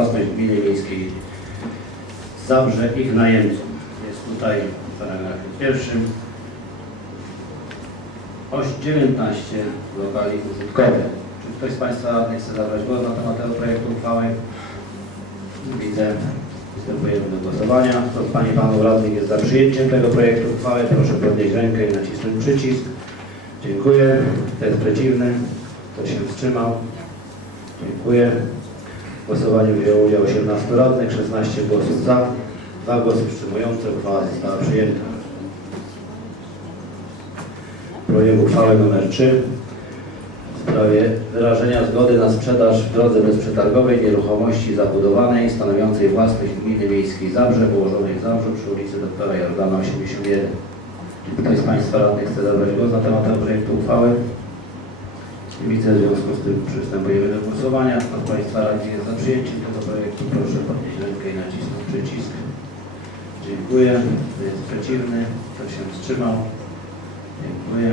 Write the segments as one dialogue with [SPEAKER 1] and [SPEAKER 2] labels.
[SPEAKER 1] własność gminy miejskiej Zabrze ich najemcom. Jest tutaj w paragrafie pierwszym oś 19 lokali użytkowych. Czy ktoś z Państwa chce zabrać głos na temat tego projektu uchwały? Widzę. Przystępujemy do głosowania. Kto z Pani Panów Radnych jest za przyjęciem tego projektu uchwały, proszę podnieść rękę i nacisnąć przycisk. Dziękuję. Kto jest przeciwny? Kto się wstrzymał? Dziękuję. W głosowaniu wzięło udział 18 radnych, 16 głosów za, 2 głosy wstrzymujące. Uchwała została przyjęta. Projekt uchwały nr 3 w sprawie wyrażenia zgody na sprzedaż w drodze bezprzetargowej nieruchomości zabudowanej stanowiącej własność gminy miejskiej Zabrze, położonej w Zabrzu przy ulicy doktora Jordana 81. Czy ktoś z Państwa radnych chce zabrać głos na temat tego projektu uchwały? Widzę, w związku z tym przystępujemy do głosowania. Kto z Państwa radnych jest za przyjęciem tego projektu, proszę podnieść rękę i nacisnąć przycisk. Dziękuję. Kto jest przeciwny? Kto się wstrzymał? Dziękuję.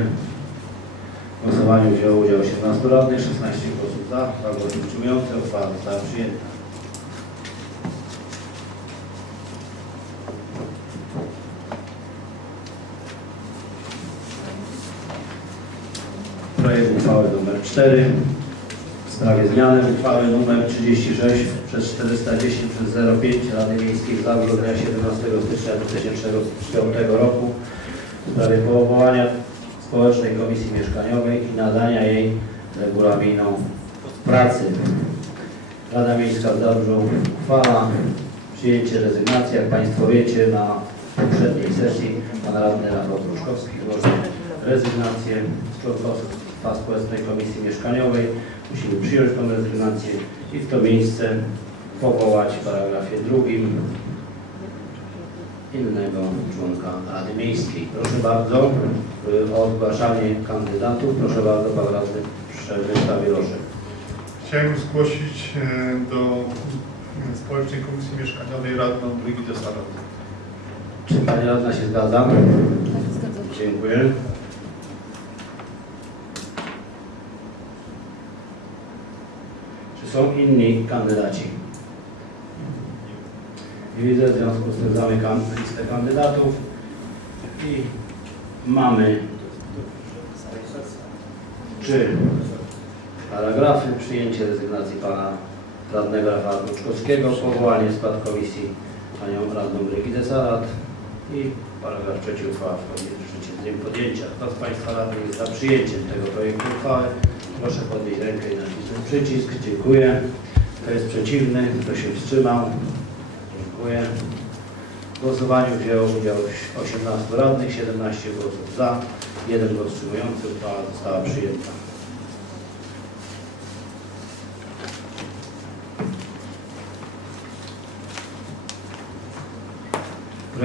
[SPEAKER 1] W głosowaniu wzięło udział 18 radnych, 16 głosów za, 2 głosy wstrzymujące. Uchwała została przyjęta. Projekt uchwały 4 w sprawie zmiany uchwały nr 36 przez 410 przez 05 Rady Miejskiej w Zabrzu dnia 17 stycznia 2005 roku w sprawie powołania Społecznej Komisji Mieszkaniowej i nadania jej regulaminu pracy. Rada Miejska w Zabrzu uchwala przyjęcie rezygnacji, jak Państwo wiecie, na poprzedniej sesji Pan Radny Rafał złożył rezygnację z członkostwa Społecznej Komisji Mieszkaniowej. Musimy przyjąć tę rezygnację i w to miejsce powołać w paragrafie drugim innego członka Rady Miejskiej. Proszę bardzo y, o zgłaszanie kandydatów. Proszę bardzo, Pan Radny Przemysław Wiroszek.
[SPEAKER 2] Chciałem zgłosić e, do Społecznej Komisji Mieszkaniowej radną Brigitę Sarot.
[SPEAKER 1] Czy Pani Radna się zgadza? Dziękuję. Są inni kandydaci? Nie widzę, w związku z tym zamykam listę kandydatów i mamy trzy paragrafy. Przyjęcie rezygnacji pana radnego Rafała Kruczkowskiego, powołanie skład komisji panią radną Brygitę Sarat i paragraf trzeci uchwała wchodzi w życie z dniem podjęcia. Kto z Państwa radnych jest za przyjęciem tego projektu uchwały? Proszę podnieść rękę i nacisnąć przycisk. Dziękuję. Kto jest przeciwny? Kto się wstrzymał? Dziękuję. W głosowaniu wzięło udział 18 radnych, 17 głosów za, 1 głos wstrzymujący. Uchwała została przyjęta.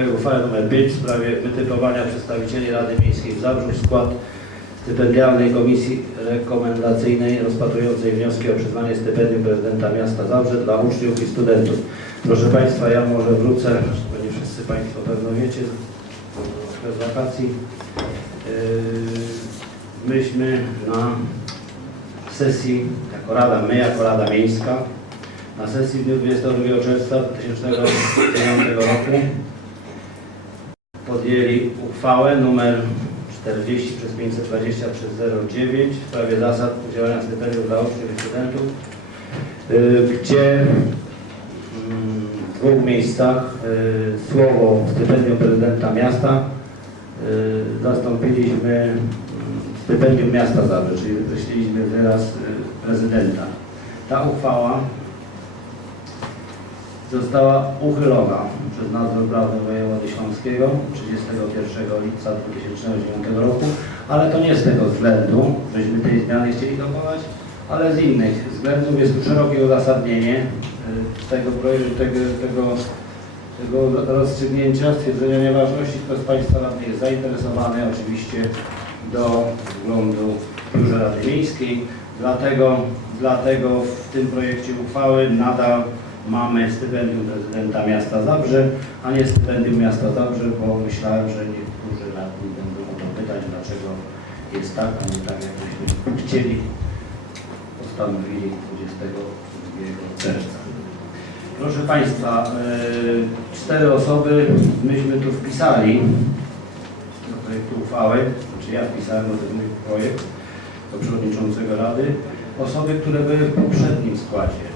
[SPEAKER 1] Uchwały nr 5 w sprawie wytypowania przedstawicieli Rady Miejskiej w Zabrzu skład stypendialnej komisji rekomendacyjnej rozpatrującej wnioski o przyznanie stypendium prezydenta miasta Zabrze dla uczniów i studentów. Proszę Państwa, ja może wrócę, bo nie wszyscy Państwo pewno wiecie, z wakacji. Yy, Myśmy na sesji, jako Rada, my jako Rada Miejska, na sesji w dniu 22 czerwca 2009 roku podjęli uchwałę numer 40 przez 520 przez 09 w sprawie zasad udzielania stypendiów dla uczniów i studentów, y, gdzie mm, w dwóch miejscach y, słowo stypendium prezydenta miasta y, zastąpiliśmy mm, stypendium miasta Zabrze, czyli wykreśliliśmy wyraz prezydenta. Ta uchwała została uchylona przez nadzór prawny wojewody śląskiego 31 lipca 2009 roku, ale to nie z tego względu, żeśmy tej zmiany chcieli dokonać, ale z innych względów. Jest tu szerokie uzasadnienie y, tego projektu, tego, tego, tego rozstrzygnięcia, stwierdzenia nieważności. Kto z Państwa radnych jest zainteresowany oczywiście do wglądu biurze Rady Miejskiej. Dlatego, dlatego w tym projekcie uchwały nadal mamy stypendium prezydenta miasta Zabrze, a nie stypendium miasta Zabrze, bo myślałem, że niektórzy radni będą o to pytać, dlaczego jest tak, a nie tak, jak myśmy chcieli, postanowili 22 czerwca. Proszę Państwa, e, cztery osoby myśmy tu wpisali do projektu uchwały, znaczy ja wpisałem, jest mój projekt, do przewodniczącego Rady, osoby, które były w poprzednim składzie,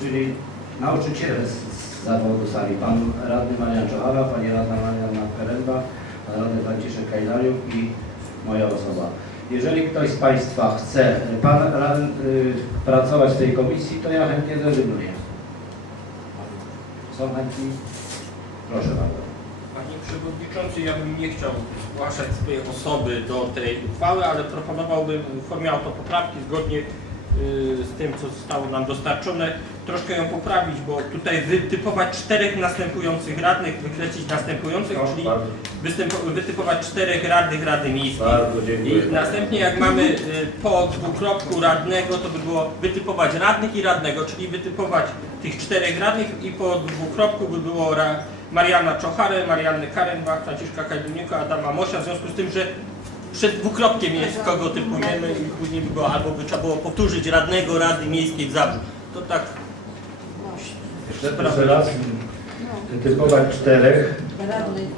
[SPEAKER 1] czyli nauczyciele z, zawodu sami, pan radny Marian Czochara, pani radna Marianna Peremba, pan radny Franciszek Kajdaniuk i moja osoba. Jeżeli ktoś z Państwa chce pan, radny, pracować w tej komisji, to ja chętnie zrezygnuję. Są chętni? Proszę bardzo.
[SPEAKER 3] Panie Przewodniczący, ja bym nie chciał zgłaszać swojej osoby do tej uchwały, ale proponowałbym w formie autopoprawki zgodnie z tym, co zostało nam dostarczone, troszkę ją poprawić, bo tutaj wytypować czterech następujących radnych, wykreślić następujących, czyli występo- wytypować czterech radnych Rady Miejskiej.
[SPEAKER 1] Bardzo dziękuję.
[SPEAKER 3] I następnie jak mamy y, po dwukropku radnego, to by było wytypować radnych i radnego, czyli wytypować tych czterech radnych i po dwukropku by było Mariana Czocharę, Marianny Karenbach, Franciszka Kajduniuka, Adama Mosia, w związku z tym, że przed dwukropkiem jest kogo typujemy i później by było, albo by trzeba było powtórzyć radnego Rady Miejskiej w Zabrzu. To tak
[SPEAKER 1] Jeszcze raz typować czterech.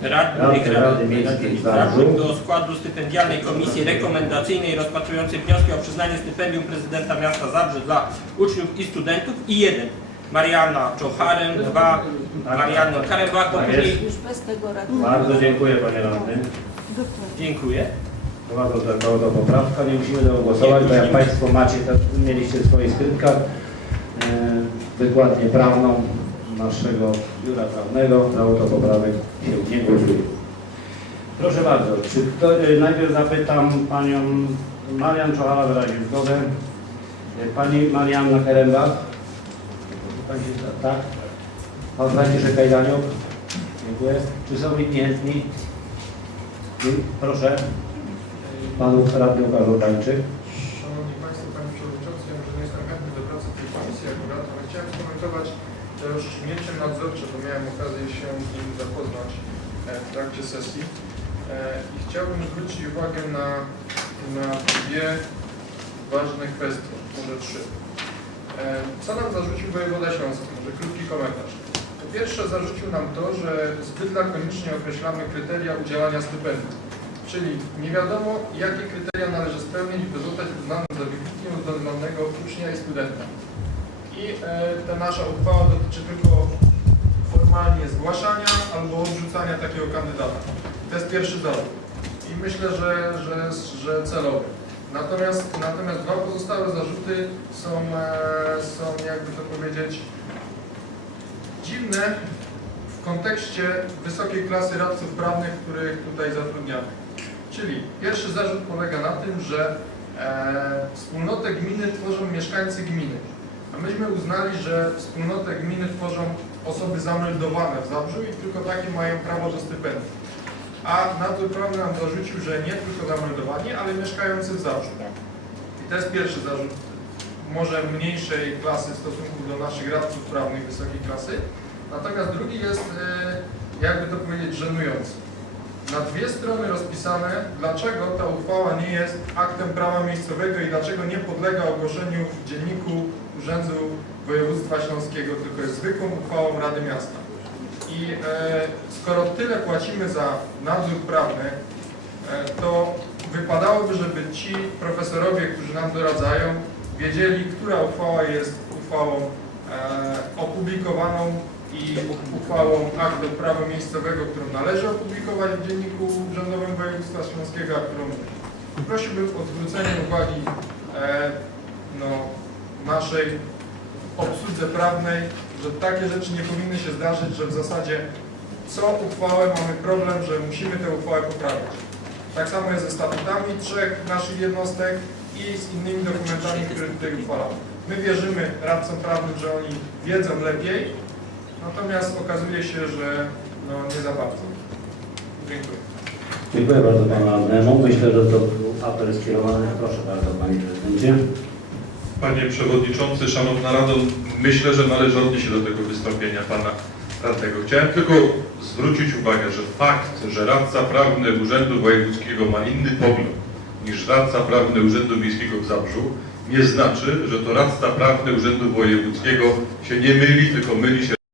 [SPEAKER 3] radnych
[SPEAKER 1] Rady Miejskiej w
[SPEAKER 3] Zabrzu do składu stypendialnej komisji rekomendacyjnej rozpatrującej wnioski o przyznanie stypendium prezydenta miasta Zabrze dla uczniów i studentów i jeden Mariana Czocharę, dwa Karembach,
[SPEAKER 1] Tak
[SPEAKER 3] później
[SPEAKER 1] jest.
[SPEAKER 4] Już bez tego ratunku.
[SPEAKER 1] Bardzo dziękuję panie radny.
[SPEAKER 3] dziękuję.
[SPEAKER 1] Do, do poprawka, nie musimy tego głosować, bo jak Państwo macie, to mieliście w swoich skrytkach e, wykładnię prawną naszego biura prawnego, prawo do poprawek się nie głosuje. Proszę bardzo, czy kto, e, najpierw zapytam Panią Marian Czochara wyraził zgodę. E, Pani Marianna zda- tak? Pan Franciszek Kajdaniuk. Dziękuję. Czy są inni chętni? Proszę. Panów radny Łukasz Urbańczyk.
[SPEAKER 5] Szanowni Państwo, Panie Przewodniczący, ja może nie jestem chętny do pracy w tej komisji akurat, ale chciałem skomentować te rozstrzygnięcie nadzorcze, bo miałem okazję się z nim zapoznać e, w trakcie sesji. E, I chciałbym zwrócić uwagę na, na dwie ważne kwestie, może trzy. E, Co nam zarzucił wojewoda śląski? Może krótki komentarz. Po pierwsze zarzucił nam to, że zbyt lakonicznie określamy kryteria udzielania stypendium. Czyli nie wiadomo, jakie kryteria należy spełnić, by zostać uznanym za wybitnie uzdolnionego ucznia i studenta. I e, ta nasza uchwała dotyczy tylko formalnie zgłaszania albo odrzucania takiego kandydata. To jest pierwszy zarzut. I myślę, że, że, że celowy. Natomiast, natomiast dwa pozostałe zarzuty są, e, są jakby to powiedzieć, dziwne w kontekście wysokiej klasy radców prawnych, których tutaj zatrudniamy. Czyli pierwszy zarzut polega na tym, że e, wspólnotę gminy tworzą mieszkańcy gminy. A myśmy uznali, że wspólnotę gminy tworzą osoby zameldowane w Zabrzu i tylko takie mają prawo do stypendium. A nadzór prawny nam zarzucił, że nie tylko zameldowani, ale mieszkający w Zabrzu. I to jest pierwszy zarzut, może mniejszej klasy w stosunku do naszych radców prawnych wysokiej klasy. Natomiast drugi jest, e, jakby to powiedzieć, żenujący na dwie strony rozpisane, dlaczego ta uchwała nie jest aktem prawa miejscowego i dlaczego nie podlega ogłoszeniu w dzienniku Urzędu Województwa Śląskiego, tylko jest zwykłą uchwałą Rady Miasta. I e, skoro tyle płacimy za nadzór prawny, e, to wypadałoby, żeby ci profesorowie, którzy nam doradzają, wiedzieli, która uchwała jest uchwałą e, opublikowaną i uchwałą aktu prawa miejscowego, którą należy opublikować w Dzienniku Urzędowym Województwa Śląskiego, a którą. Prosiłbym o zwrócenie uwagi e, no, naszej obsłudze prawnej, że takie rzeczy nie powinny się zdarzyć, że w zasadzie co uchwałę mamy problem, że musimy tę uchwałę poprawiać. Tak samo jest ze statutami trzech naszych jednostek i z innymi dokumentami, które tutaj uchwalamy. My wierzymy radcom prawnym, że oni wiedzą lepiej, Natomiast okazuje się, że no, nie za bardzo. Dziękuję.
[SPEAKER 1] Dziękuję bardzo panu radnemu. Myślę, że to był apel skierowany. Proszę bardzo panie prezydencie.
[SPEAKER 6] Panie Przewodniczący, Szanowna Rado, myślę, że należy odnieść się do tego wystąpienia Pana Radnego. Chciałem tylko zwrócić uwagę, że fakt, że radca prawny Urzędu Wojewódzkiego ma inny pogląd niż radca prawny Urzędu Miejskiego w Zabrzu, nie znaczy, że to radca prawny Urzędu Wojewódzkiego się nie myli, tylko myli się